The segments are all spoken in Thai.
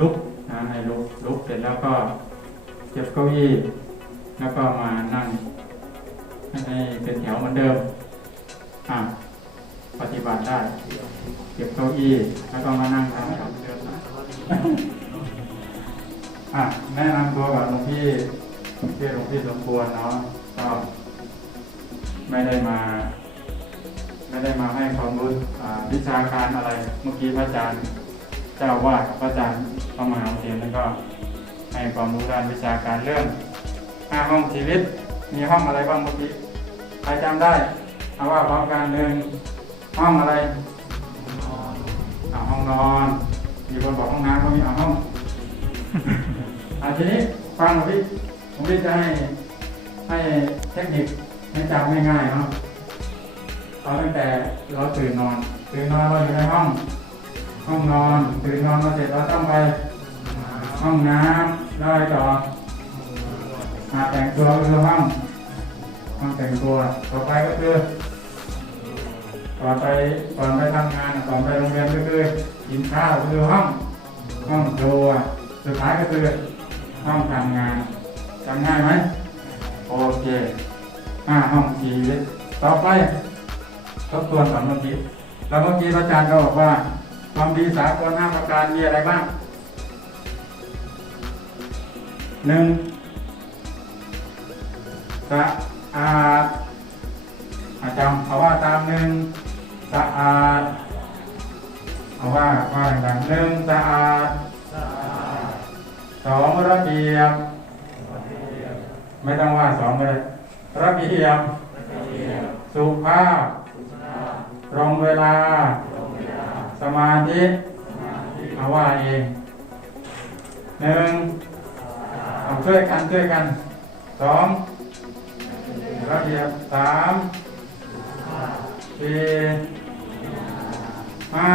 ลุกนะให้ลุกลุกเสร็จแล้วก็เก็บเก้าอี้แล้วก็มานั่งให้เป็นแถวเหมือนเดิมอะปฏิบัติได้ เก็บเก้าอี้แล้วก็มานั่งทำแบบเดิมนะอะแนะนำตัวกับหลวงพี่ชื่หลวงพี่สมควรเนาะก็ไม่ได้มา ไม่ได้มาให้ความรู้วิชาการอะไรเมื่อกี้พระอาจารย์ เจ้าวาดกับพระอาจารย์เข้ามาหาเรียนแล้วก็ให้ความรู้ด้านวิชาการเรื่องห้าห้องชีวิต มีห้องอะไรบ้างเมื่อกี้ใครจำได้เอาว่าพร้อมกันหนึ่งห้องอะไรอ่าห้องนอนมีคนบอกห้องน้ำก็มีเอาห้องอาทีนี้ฟังหลวงพี่ผมพี่จะให้ให้เทคนิคให้จำง่ายๆเนาะเอาตั้งแต่เราตื่นนอนตื่นนอนเราอยู่ในห้อง ห้องนอนตื่นนอนมาเสร็จเราต้องไปห้องน้ำแล้ต่อมาแต่งตัวก็คือห้องห้องแต่งตัวต่อไปก็คือก่อนไปก่อนไปทำงานก่อนไปโรงเรียนก็คือกินข้าวก็คือห้องห้องครัวสุดท้ายก็คือห้องทำงานจำง่ายไหมโอเคห้าห้องชีวิตต่อไปทบทวนก่อนเมื่อกี้แล้วเมื่อกี้พระอาจารย์ก็บอกว่า ความดีสากลห้าประการมีอะไรบ้างหนึ่งสะอาดอาจำเอาว่าตามหนึ่งสะอาดเอาว่าว่าอย่างหนึ่งสะอาดสองระเบียบ ไม่ต้องว่าสองเลยระเบียบ สุภาพตรงเวลา สมาธิเอาว่าเองหนึ่งเอาช่วยกันช่วยกันสองระเบียบสามสี่ห้า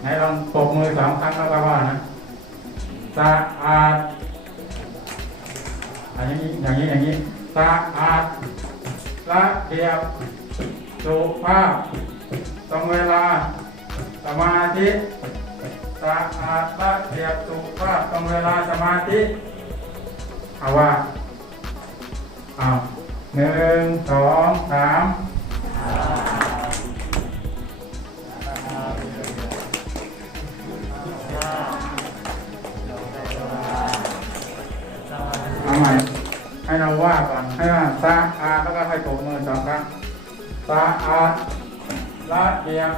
ไหนลองปรบมือสองครั้งแล้วก็ว่านะสะอาดอย่างนี้อย่างนี้อย่างนี้สะอาดละเอียบสุภาพ ตรงเวลา สมาธิสะอาดละเอียบสุภาพตรงเวลาสมาธิเอาว่าเอาหนึ่งสองสามเอาใหม่ให้เราว่าก่อนให้ว่าสะอาดแล้วก็ให้ปรบมือสองครั้งสะอาด ละเอียบ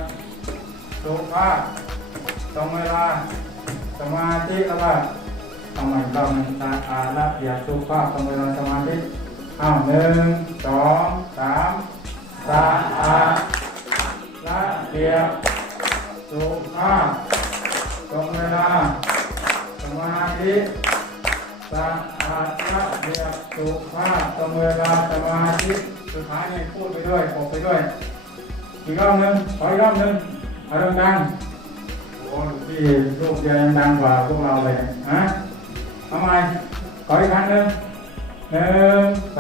สุภาพตรงเวลา สมาธิแล้วก็ทำใหม่ต้องสะอาละเอียบสุภาพตรงเวลาสมาธิอ้าวหนึ่งสองสามสะอาดละเอียบสุภาพตรงเวลา สมาธิสะอาดละเอียบสุภาพตรงเวลาสมาธิสุดท้ายเนี่ยพูดไปด้วยบอกไปด้วย อีกรอบหนึ่งขออีกรอบหนึ่งเอาดังๆโอ้ที่ลูกจะยังดังกว่าพวกเราเลยฮะทำไมขออีกครั้งหนึ่งหนึ่งส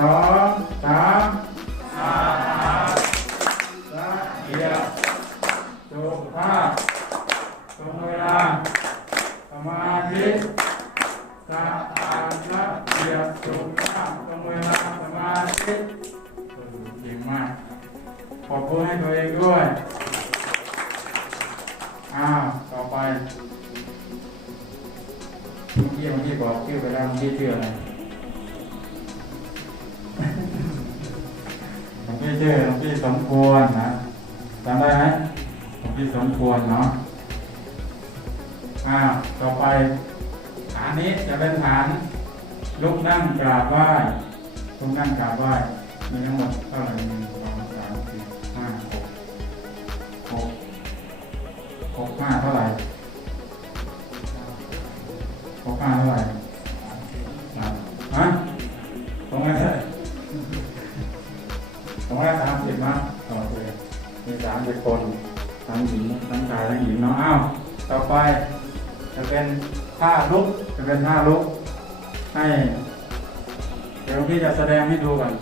ข้าเท่าไหร่ฮะตรงไหนตรงไหนสามสิบมั้ยโอเคมีสามสิบคนทั้งหญิงทั้งชายทั้งหญิงเนาะอ้าวต่อไป จะเป็นท่าลุกจะเป็นท่าลุกให้เดี๋ยวพี่จะแสดงให้ดูก่อน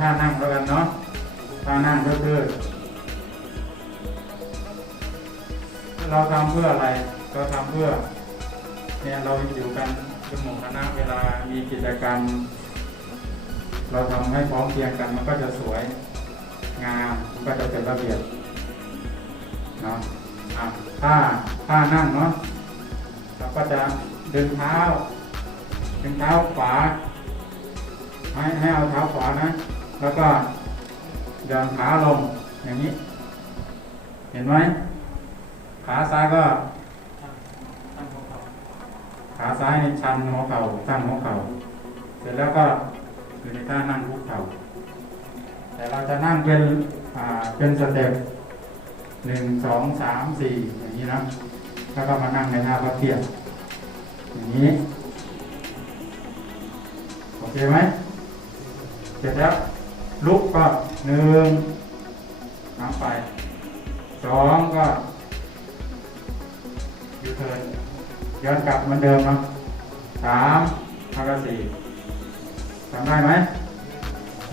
ท่านั่งแล้วกันเนาะท่านั่งก็คือเราทำเพื่ออะไร เราทำเพื่อเนี่ยเราอยู่กันเป็นหมู่คณะเวลามีกิจกรรม เราทำให้พร้อมเพียงกันมันก็จะสวยงามมันก็จะเป็นระเบียบเนาะอะถ้าถ้านั่งเนาะเราก็จะดึงเท้า ดึงเท้าขวาให้ให้เอาเท้าขวานะ แล้วก็เดินขาลงอย่างนี้ เห็นไหมขาซ้ายก็ขาซ้ายนี่ชันหัวเข่าตั้งหัวเข่าเสร็จแล้วก็อยู่ในท่านั่งคุกเข่าแต่เราจะนั่งเป็นเป็นสเต็ปหนึ่งสองสามสี่อย่างนี้นะแล้วก็มานั่งในท่าพับเพียบอย่างนี้โอเคไหมเสร็จแล้ว ลุกก็หนึ่งน้ำไปสองก็ยูเทิร์นย้อนกลับเหมือนเดิมนะสามแล้วก็สี่จำได้ไหม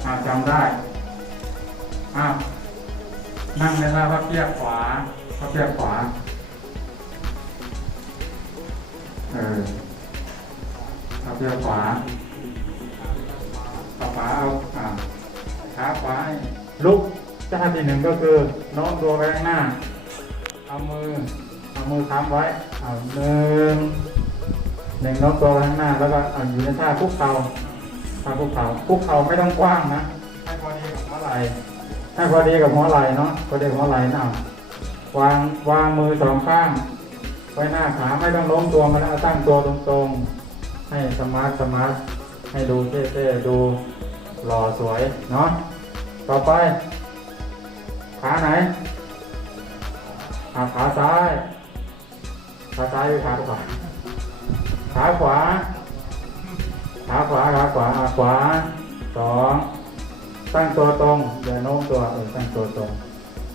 อ่าจำได้อ้าวนั่งในท่าพับเพียบขวาพับเพียบขวาเออพับเพียบขวาขาขวาเอาอ่า ขาขวาลุกท่าที่หนึ่งก็คือโน้มตัวไปข้างหน้า เอามือ เอามือค้ำไว้เอาหนึ่งหนึ่งโน้มตัวไปข้างหน้า แล้วก็เอาอยู่ในท่าคุกเข่าท่าคุกเข่าคุกเข่าไม่ต้องกว้างนะให้พอดีกับหัวไหล่ให้พอดีกับหัวไหล่เนาะพอดีกับหัวไหล่นะวางวางมือสองข้าง ไว้หน้าขาไม่ต้องโน้มตัวมันตั้งตัวตรงๆ ให้สมาร์ทสมาร์ทให้ดูเท่ๆดู หล่อสวยเนาะต่อไป ขาไหนอ่าขาซ้าย ขาซ้ายหรือขาขวาขาขวา ขาขวาขาขวาอ่าขวาสองตั้งตัวตรงอย่าโน้มตัวเออตั้งตัวตรง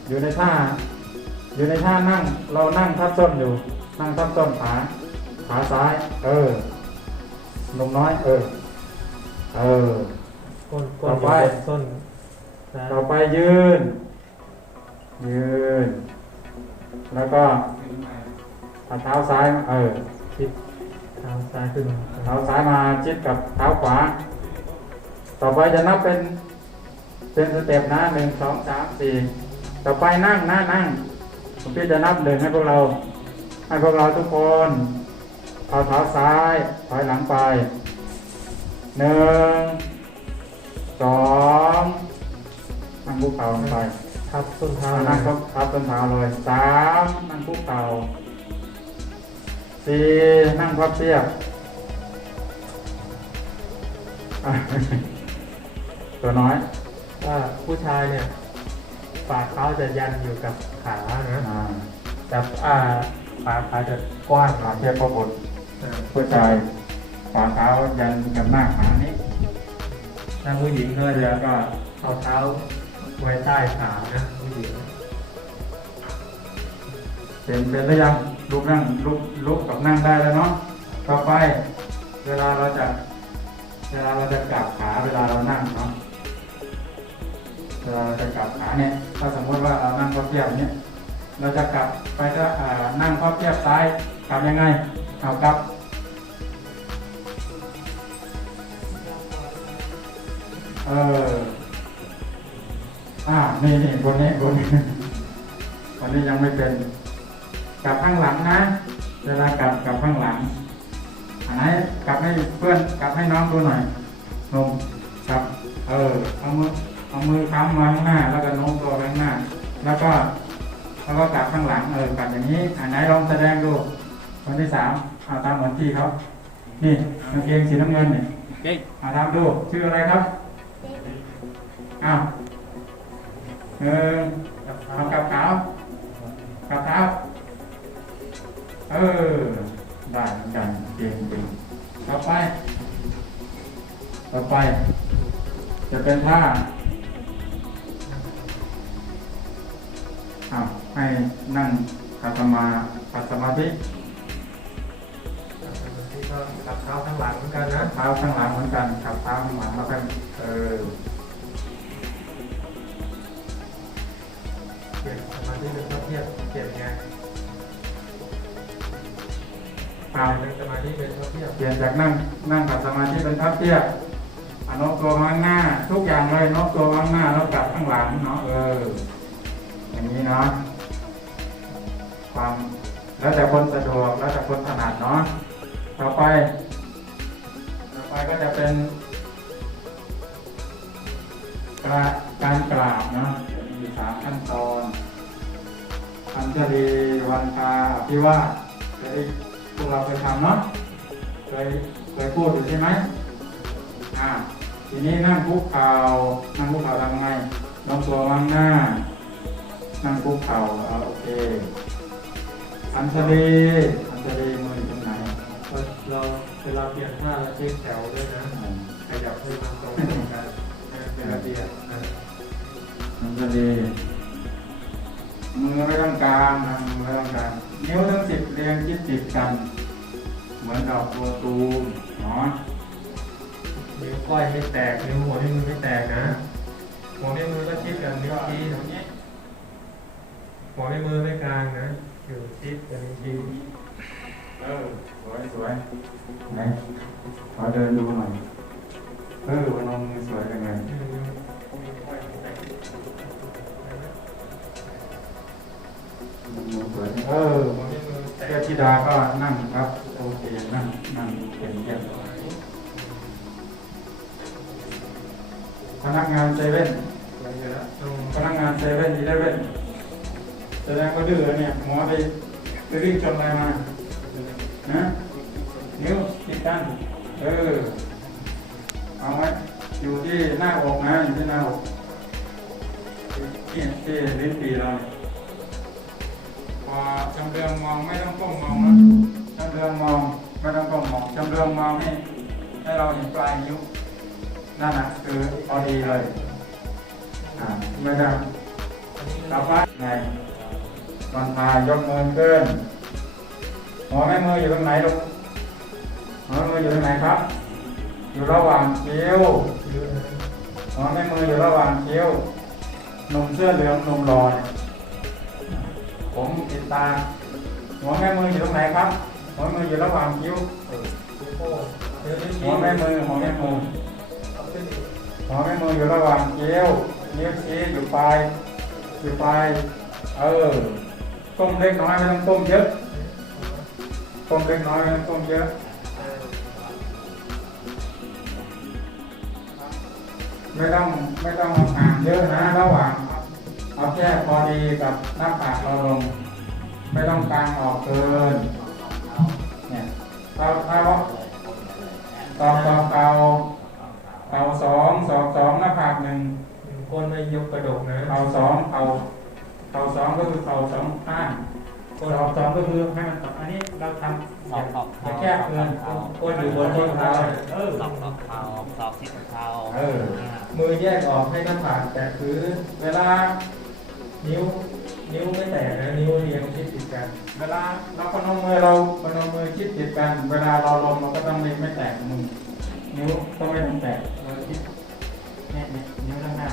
อยู่ในท่า อยู่ในท่านั่ง เรานั่งทับส้นอยู่ นั่งทับส้นขาขาซ้าย เออลงน้อย เออ เออ ก้นก้นต่อไปอยู่บนส้นนะต่อไปยืน ยืน แล้วก็เอาเท้าซ้ายเออคิดเท้าซ้ายขึ้นเท้าซ้ายมาชิดกับเท้าขวา ต่อไปจะนับเป็นเป็นสเต็ปนะหนึ่งสองสามสี่ต่อไปนั่งนะนั่งผมพี่จะนับหนึ่งให้พวกเรา ให้พวกเราทุกคนเอาเท้าซ้ายถอยหลังไปหนึ่ง สองนั่งคุกเข่าลงไปทับส้นเท้าเอานั่งทับทับต้นเท้าเลยสามนั่งคุกเข่าสี่นั่งพับเพียบอะตัวน้อยว่าผู้ชายเนี่ยฝ่าเท้าจะยันอยู่กับขานะอ่าแต่อ่าฝ่าขาจะกว้างขาเทียบพระบทอ่าผู้ชายฝ่าเท้ายันกับหน้าขานี้ ถ้าผู้หญิงก็จะก็เอาเท้าไว้ใต้ขานะผู้หญิงเป็นเป็นหรือยังลุกนั่งลุกลุกกับนั่งได้แล้วเนาะต่อไปเวลาเราจะเวลาเราจะกลับขาเวลาเรานั่งเนาะเวลาเราจะกลับขาเนี่ย ถ้าสมมติว่าเรานั่งพับเพียบเนี่ย เราจะกลับไปก็อ่านั่งพับเพียบซ้ายกลับยังไงเอากลับ เอออ่านี่นี่คนนี้คนนี้คนนี้ยังไม่เป็นกลับข้างหลังนะ เวลากลับกลับข้างหลังอันไหนกลับให้เพื่อนกลับให้น้องดูหน่อยนมกลับ เออเอามือเอามือค้ำมาข้างหน้า แล้วก็โน้มตัวไปข้างหน้า แล้วก็แล้วก็กลับข้างหลังเออกลับอย่างนี้อันไหนลองแสดงดูคนที่สามเอาตามเหมือนที่เขานี่กางเกงสีน้ำเงินนี่เอาทำดูชื่ออะไรครับ อ้าวหนึ่งกับเท้าเอากับเท้ากับเท้าเออได้เหมือนกันเก่งเก่งต่อไป ต่อไป จะเป็นท่าอ้าวให้นั่งขัดสมาขัดสมาธิ ที่ก็กับเท้าข้างหลังเหมือนกันนะเท้าข้างหลังเหมือนกันขับเท้าข้างหลังแล้วก็เออเปลี่ยนสมาธิเป็นเพียบเปลี่ยนไงเอาเปลี่ยนเป็นสมาธิเป็นเพียบเปลี่ยนจากนั่งนั่งกับสมาธิเป็นทับเทียบอะโนกตัวข้างหน้า ทุกอย่างเลยโนกตัวข้างหน้าแล้วกลับข้างหลังเนาะเออ อย่างนี้เนาะความแล้วแต่คนสะดวกแล้วแต่คนถนัดเนาะ ต่อไป ต่อไปก็จะเป็นกราการกราบนะมีสามขั้นตอนอัญชลีวันทาอภิวาสเคยพวกเราเคยทำเนาะเคยเคยพูดอยู่ใช่ไหมอ่าทีนี้นั่งคุกเข่านั่งคุกเข่าทำไงลงตัววางหน้า นั่งคุกเข่าเอาโอเคอัญชลีอัญชลีมืออยู่ตรงไหน เราเวลาเปลี่ยนท่าเราเช็คแถวด้วยนะขยับให้มันตรงกันเป็นระเบียบนะมันจะดีมือไม่ต้องกางนะมือไม่ต้องกางนิ้วทั้งสิบเรียงชิดติดกัน เหมือนดอกบัวตูมเนาะนิ้วก้อยไม่แตกนิ้วหัวนิ้วมือไม่แตกนะหัวนิ้วมือก็ชิดกันนิ้วชี้ตรงนี้หัวนิ้วมือไม่กลางนะอยู่ชิดกับนิ้วชี้ เออสวยสวยไหนขอเดินดูหน่อย เออวันนมือสวยจังเลยมือสวยเออหัวนิ้วมือแกธิดาก็นั่งครับโอเคนั่งนั่งเป็นเยี่ยมพนักงานเซเว่นพนักงานเซเว่นอีเลเว่นแสดงว่าดื้อเนี่ยหมอไปไปวิ่งชนอะไรมา นะนิ้วติดกันเออเอาไว้อยู่ที่หน้าอกนะอยู่ที่หน้าอกที่ที่ลิ้นปีเราเนี่ยพอจำเรืองมองไม่ต้องก้มมองนะจำเรืองมองไม่ต้องก้มมองจำเรืองมองให้ให้เราเห็นปลายนิ้วนั่นนะคือพอดีเลยอ่าไม่ได้ต่อไปไงวันพายกมือขึ้น หัวแม่มืออยู่ตรงไหนลูกหัวแม่มืออยู่ตรงไหนครับ อยู่ระหว่างคิ้วเยอะนะหัวแม่มืออยู่ระหว่างคิ้วหนุ่มเสื้อเหลืองหนุ่มลอยผมติดตาหัวแม่มืออยู่ตรงไหนครับ หัวแม่มืออยู่ระหว่างคิ้วนิ้วโป้งเดี๋ยวนิ้วหัชี้วแม่มือหัวแม่มือเอาขึ้นอีกหัวแม่มืออยู่ระหว่างคิ้วนิ้วชี้อยู่ปลายอยู่ปลายเออก้มเล็กน้อยไม่ต้องก้มเยอะ ก้มเล็กน้อยไม่ต้องก้มเยอะไม่ต้องไม่ต้องห่างเยอะนะระหว่าง เอาแค่พอดีกับหน้าผากเราลง ไม่ต้องกางออกเกินเนี่ยเตาเตาตอกตอกเตาเตาสองสองสองหน้าผากหนึ่งก้นไม่ยกกระดกนะเข่าสองเข่าเข่าสองก็คือเข่าสองข้าง เข่าสองก็คือให้มันตกอันนี้เราทำอย่าอย่าแคบเกินก้นอยู่บนที่เท้าเนี่ยเออสอบสอบเท้าสอบที่เท้าเออมือแยกออกให้หน้าผากแตะพื้นเวลานิ้วนิ้วไม่แตกนะนิ้วเรียงชิดติดกัน เวลาเราพนมมือเราพนมมือชิดติดกัน เวลาเราลงเราก็ต้องไม่ไม่แตกมือนิ้วต้องไม่ต้องแตกเราชิดเนี่ยเนี่ยนิ้วด้านหน้า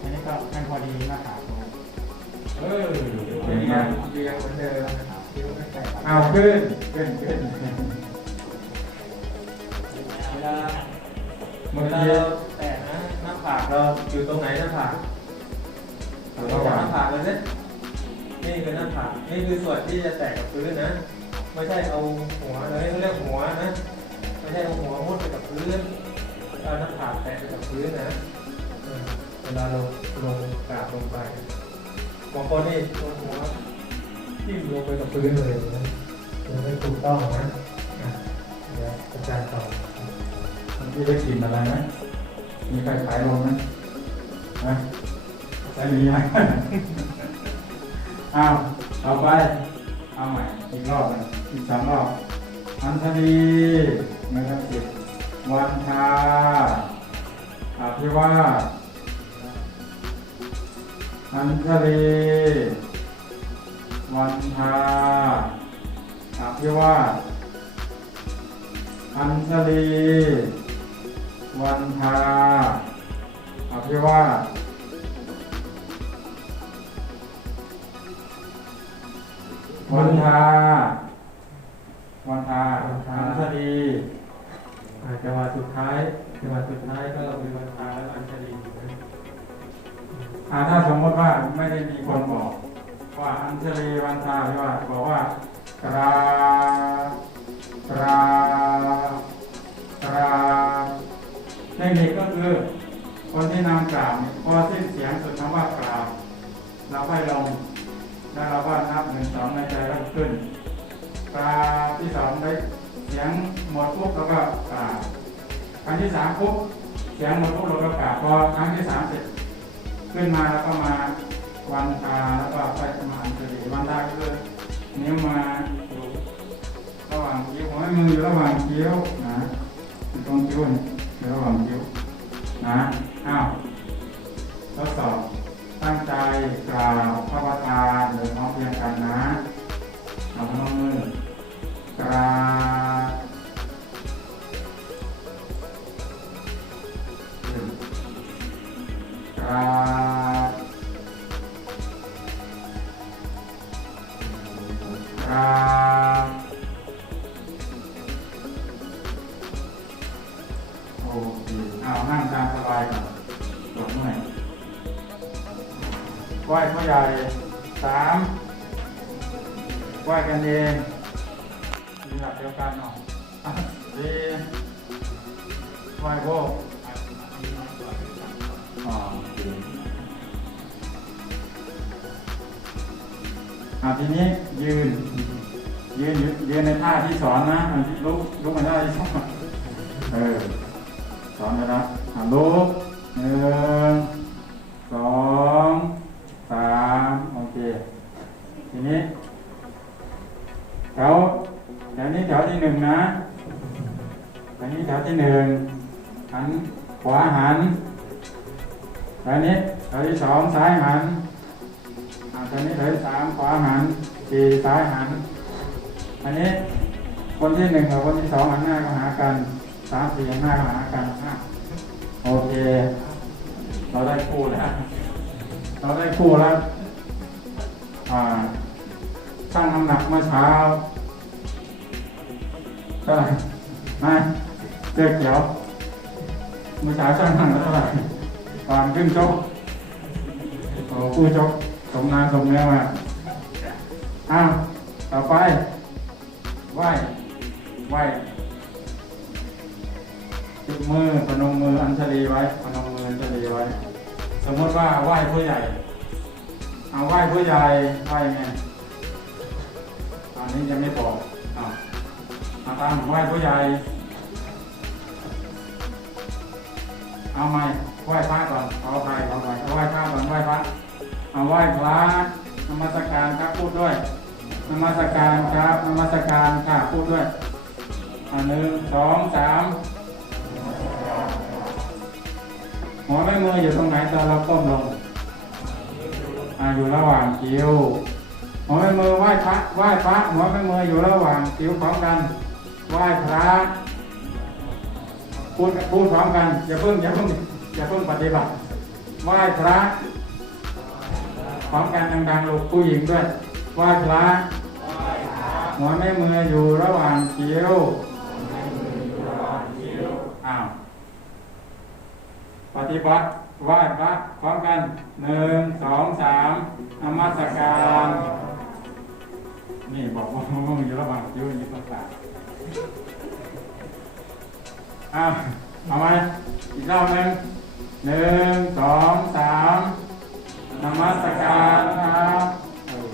อันนี้ก็ให้พอดีหน้าผากเราเออนิ้ว เก่เรีงยเรียงเหมือนเดิมเอาขึ้นขึ้นขึ้นเวลาเมื่เวอลาเราแตะนะหน้าผากเราอยู่ตรงไหนหน้าผากเราจับวาหน้าผากเลยเนี่ยนี่คือหน้าผากนี่คือส่วนที่จะแตะกับพื้นนะ ไม่ใช่เอาหัวเลยเขาเรียกหัวนะ ไม่ใช่เอาหัวมุดไปกับพื้นเอาหน้าผากแตะไปกับพื้นนะเออเวลาเราลงกราบลงไป บางคนนี่ตัวหัวทิ่ลงไปกับพื้นเลยนะมันไม่ถูกต้องนะอะเดี๋ยวอาจารย์ต่อเมื่อกี้ได้กลิ่นอะไรไหมมีใครขายลงไหมนะใช่มีไหมอ้าวต่อไปเอาใหม่อีกรอบหนึงอีกสามรอบอันธนีนะครับสิวันทาอภิวาส อันธนีวันทาอภิวาสอัญชลีวันทาอภิวาสวันทาวันทาวันทาอัญชลีจังหวะสุดท้ายจังหวะสุดท้ายก็มีวันทาและอัญชลีนะอ่ ถ้าสมมติว่าไม่ได้มีคนบอก ว่าอัญชลีวันตาหรือว่าบอกว่ากรา ใหญ่สามไหวกันเองมีหลักเดียวกันเนาะอะสี่ไหว้พวกอ๋อโอเคอะทีนี้ยืน ยืนยืนในท่าที่สอนนะลุกลุกมาได้ที่สอนเแถวนี้แถวที่หนึ่งหันขวาหันแถวนี้แถวที่สองซ้ายหันอ่าแถวนี้แถวที่สามขวาหันสี่ซ้ายหัน อันนี้คนที่หนึ่งกับคนที่สองหันหน้าเข้าหากันสามสี่หันหน้าเข้าหากันอะโอเค เราได้คู่แล้วเราได้คู่แล้วอ่าสร้างน้ำหนักเมื่อเช้าเท่าไหร่มา เจ๊เขียวเมื่อเช้าสร้างน้ำหนักเท่าไหร่ความขึ้นชกโอ้คู่ชกสมนานสมเนื้อมาอ้าวต่อไปไหวไหวจุดมือพนมมืออัญชลีไว้พนมมืออัญชลีไว้ สมมติว่าไหวผู้ใหญ่เอาไหวผู้ใหญ่ไหวไงอันนี้ยังไม่บอกอ่าเอาตามไหวผู้ใหญ่ เอาไหมไหว้พระก่อนขออภัยขออภัยเอาไหว้พระก่อนไหว้พระเอาไหว้พระนมัสการครับพูดด้วยนมัสการครับนมัสการค่ะพูดด้วยอันหนึ่งสองสามหัวแม่มืออยู่ตรงไหนตอนเราก้มลงอ่าอยู่ระหว่างคิ้วหัวแม่มือไหว้พระไหว้พระหัวแม่มืออยู่ระหว่างคิ้วพร้อมกันไหว้พระ พูดพูดพร้อมกันอย่าเพิ่งอย่าเพิ่งอย่าเพิ่งปฏิบัติไหว้พระพร้อมกันดังๆลูกผู้หญิงด้วยไหว้พระหัวแม่มืออยู่ระหว่างคิ้วอ้าวปฏิบัติไหว้พระพร้อมกันหนึ่งสองสามนมัสการนี่บอกว่ามึงอยู่ระหว่างคิ้วอยู่ตรงกลาง อ้าวเอาไหมอีกรอบหนึ่งหนึ่งสองสามนมัสการครับเออ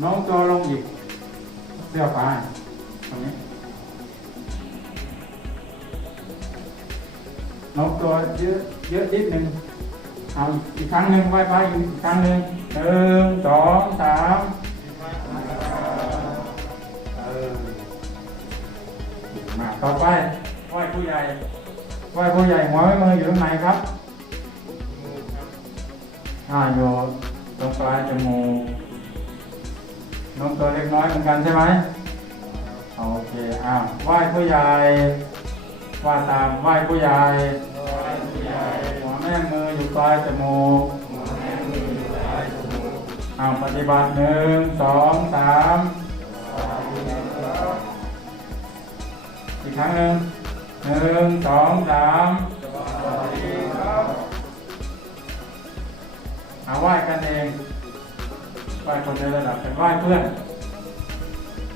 โน้มตัวลงอีกเสื้อผ้าตรงนี้น้มตัวเยอะเยอะนิดหนึ่งเอาอีกครั้งหนึ่งไหว้พระอีกครั้งหนึ่งหนึ่งสองสามมาต่อไป ไหว้ผู้ใหญ่ไหว้ผู้ใหญ่หัวไว้มืออยู่ตรงไหนครับอ่าอยู่ตรงปลายจมูกน้มตัวเล็กน้อยเหมือนกันใช่ไหมโอเคอ่าไหว้ผู้ใหญ่ว่าตามไหว้ผู้ใหญ่หัวแม่มืออยู่ปลายจมูกเอาปฏิบัติหนึ่งสองสามอีกครั้งหนึ่ง หนึ่งสองสามเอาไหว้กันเองไหว้คนในระดับเป็นไหว้เพื่อน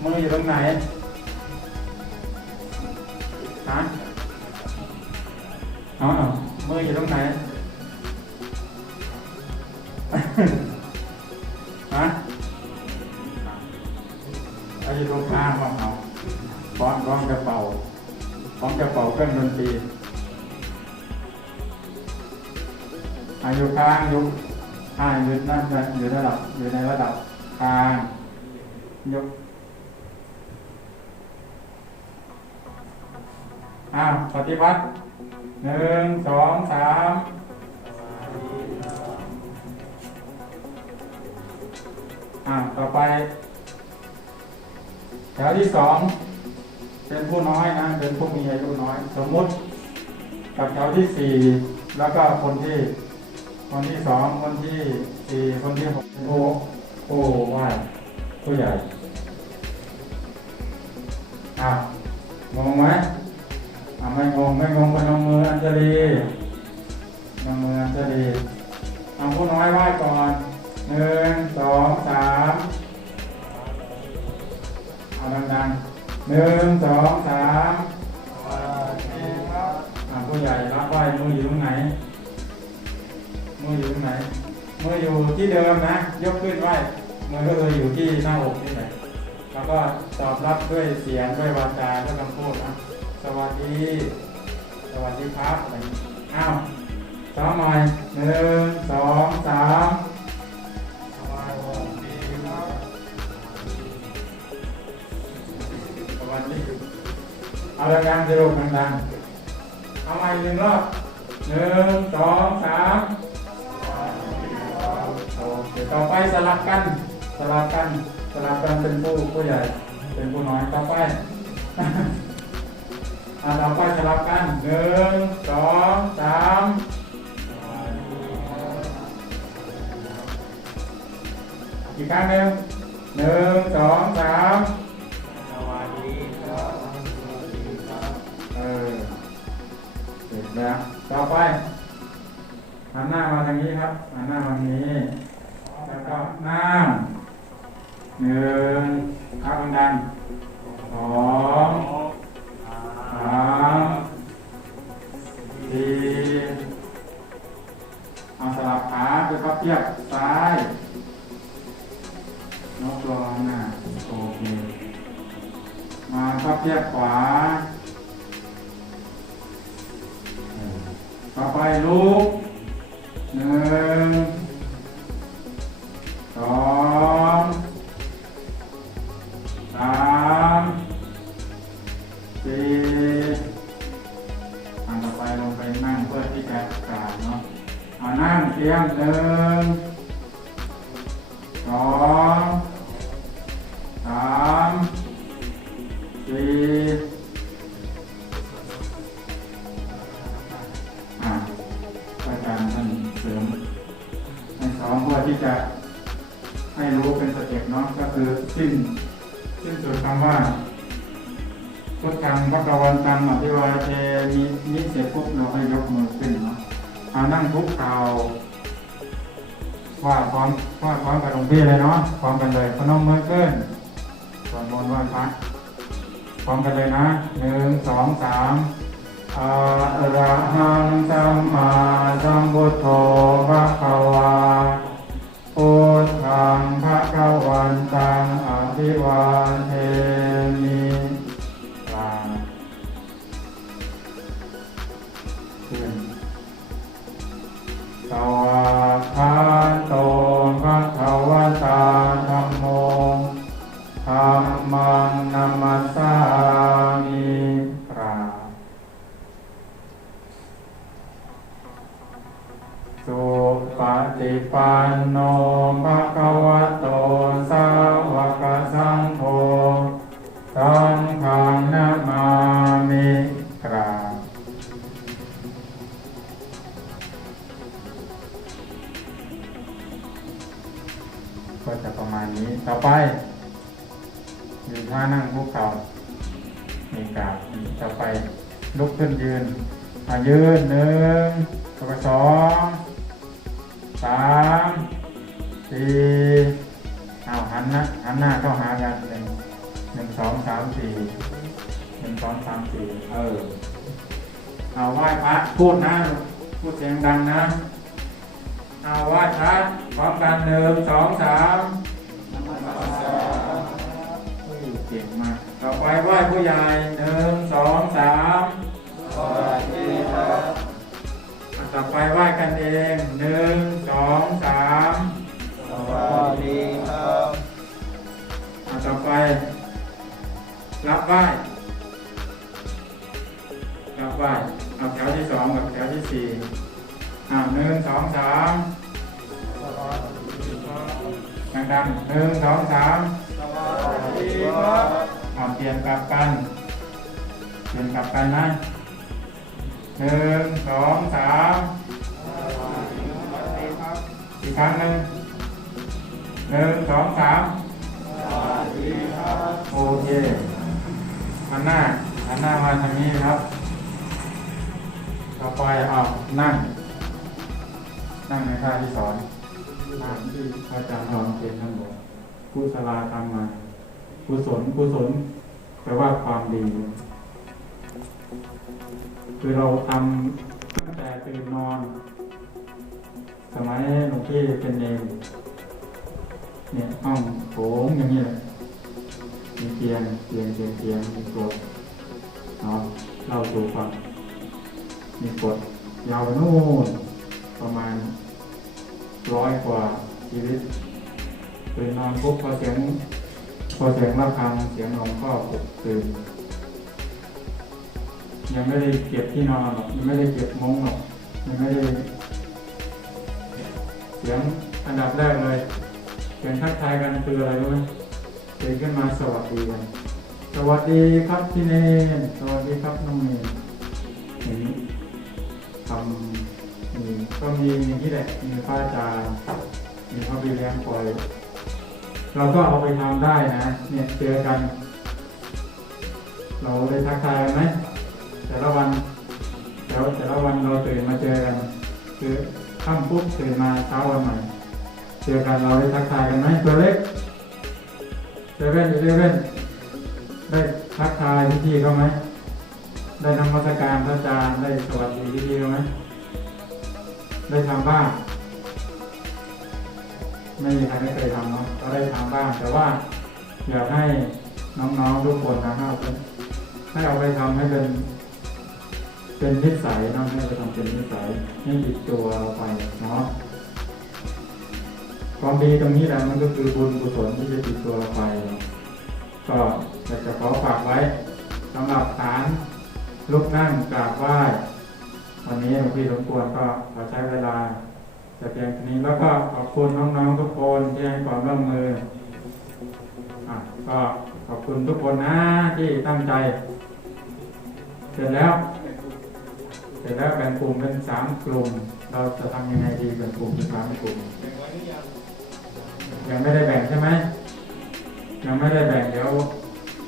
มืออยู่ตรงไหนฮะเอาเอามืออยู่ตรงไหนฮะเอาอยู่ตรงกลางของเอาพร้อมร้อมจะเป่า พร้อมจะเป่าเครื่องดนตรี อายู่กลางยู่อ่าอยู่นั่นนะอยู่ระดับอยู่ในระดับกลางยกอ้าวปฏิบัติหนึ่งสองสามอ้าวต่อไป แถวที่สอง เป็นผู้น้อยนะเป็นผู้มีอายุน้อย สมมุติกับแถวที่สี่แล้วก็คนที่คนที่สองคนที่สี่คนที่หกเป็นผู้ผู้ไหวผู้ใหญ่อ้างงไหมอ่าไม่งงไม่งงพนมมืออัญชลีพนมมืออัญชลีเอาผู้น้อยไหว้ก่อนหนึ่งสองสามเอาดังๆ หนึ่งสองสามอ่าผู้ใหญ่รับไหว้มืออยู่ตรงไหน มืออยู่ตรงไหน มืออยู่ที่เดิมนะ ยกขึ้นไหว้มือก็ออยู่ที่หน้าอกนี่แหละแล้วก็ตอบรับด้วยเสียงด้วยวาจาด้วยคำพูดนะ สวัสดี สวัสดีครับอะไรอ้าวซ้อมหน่อยหนึ่งสองสาม วัสดีเอาดังๆสรุปดังๆเอาใหม่หนึ่งรอบหนึ่งสองสามโอเคต่อไปสลับกัน สลับกันสลับกันเป็นผู้ผู้ใหญ่ เป็นผู้น้อยต่อไปอ่าเราก็สลับกันหนึ่งสองสามอีกครั้งหนึ่งหนึ่งสองสาม เสร็จแล้วต่อไปหันหน้ามาทางนี้ครับหันหน้ามาทางนี้ แล้วก็นั่งหนึ่งข้าวดังสองสามสี่เอาสลับขาไปพับเทียบซ้ายนกตัวหน้าโอเคมาพับเทียบขวา ไปลุกหนึ่งสองสามสี่อันต่อไปลงไปนั่งเพื่อที่จะกราบเนาะเอานั่งเตียมหนึ่งสองสามสี่ นสเต็ปเนาะก็คือสิ้นสิ้นสุดคำว่าพุทธังพระกวันตังอภิวาเทมินิเสร็จปุ๊บเราให้ยกมือขึ้นเนาะเอานั่งคุกเข่าว่าพร้อมว่าพร้อมกับหลวงพี่เลยเนาะพร้อมกันเลยพนมมือขึ้นสวดมนต์ไหว้พระพร้อมกันเลยนะหนึ่งสองสามอะระหังสัมมาสัมพุทโธพระคะวาพุทธังพระ กวันตังอภิวาเทมิลาขึ้นสวาก องสามสี่หนึ่งสองสามสี่เออ เอาไหว้พระพูดนะ พูดเสียงดังนะ เอาไหว้พระพร้อมกันหนึ่งสองสามเฮ้ยเก่งมากต่อไปไหว้ผู้ใหญ่หนึ่งสองสามสวัสดีครับต่อไปไหว้กันเองหนึ่งสองสามสวัสดีครับต่อไป รับไหว้รับไหว้เอาแถวที่สองกับแถวที่สี่อ่าหนึ่งสองสามดังๆหนึ่งสองสามอ่าเปลี่ยนกลับกันเปลี่ยนกลับกันนะหนึ่งสองสามอีกครั้งหนึ่งหนึ่งสองสามโอเค หันหน้าหันหน้ามาทางนี้ครับ ต่อไปเอานั่ง นั่งในท่าที่สอนนั่งที่อาจารย์สอนเป็นทั้งหมดกุศลธรรมมากุศลกุศลแปลว่าความดี คือเราทำตั้งแต่ตื่นนอน สมัยหลวงพี่เป็นเนรเนี่ยห้องโถงอย่างนี้เลย มีเตียงเตียงเตียงเตียงมีกดเนาะเล่าสู่ฟังมีกดยาวไปนู่นประมาณร้อยกว่าชีวิตตื่นนอนปุ๊บพอเสียงพอเสียงระฆังเสียงลมก็ปลุกตื่นยังไม่ได้เก็บที่นอนหรอกยังไม่ได้เก็บมุ้งหรอกยังไม่ได้เสียงอันดับแรกเลยเสียงทักทายกันคืออะไรรู้ไหม ตื่นขึ้นมาสวัสดีกันสวัสดีครับพี่เนนสวัสดีครับน้องเนนอย่างนี้ทำมีก็มีอย่างนี้แหละมีพระอาจารย์มีพระบิเลี้ยงคอยเราก็เอาไปทำได้นะ เนี่ยเจอกัน เราได้ทักทายไหมแต่ละวันแต่ละแต่ละวันเราตื่นมาเจอกัน คือค่ำปุ๊บตื่นมาเช้าวันใหม่ เจอกันเราได้ทักทายกันไหมตัวเล็ก เซเว่นเลเว่นได้ทักทายพี่ๆเขาไหม ได้นำมัสการพระอาจารย์ได้สวัสดีพี่ๆเขาไหม ได้ทำบ้าง ไม่มีใครไม่เคยทำเนาะก็ได้ทำบ้าง แต่ว่าอยากให้น้องๆทุกคนนะครับให้เอาไปทำให้เป็นเป็นนิสัยนะให้ไปทำเป็นนิสัยให้ติดตัวเราไปเนาะ ความดีตรงนี้แหละมันก็คือบุญกุศลที่จะติดตัวเราไป ก็อยากจะขอฝากไว้สำหรับฐานลุกนั่งกราบไหว้วันนี้หลวงพี่สมควรก็ขอใช้เวลาแต่เพียงเท่านี้แล้วก็ขอบคุณน้องๆทุกคนที่ให้ความร่วมมืออะก็ขอบคุณทุกคนนะที่ตั้งใจ เสร็จแล้ว เสร็จแล้วแบ่งกลุ่มเป็นสามกลุ่ม เราจะทำยังไงดีแบ่งกลุ่มเป็นสามกลุ่ม ยังไม่ได้แบ่งใช่ไหมยังไม่ได้แบ่งเดี๋ยว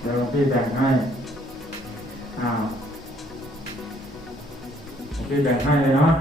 เดี๋ยวพี่แบ่งให้อ้าวพี่แบ่งให้เลยเนาะ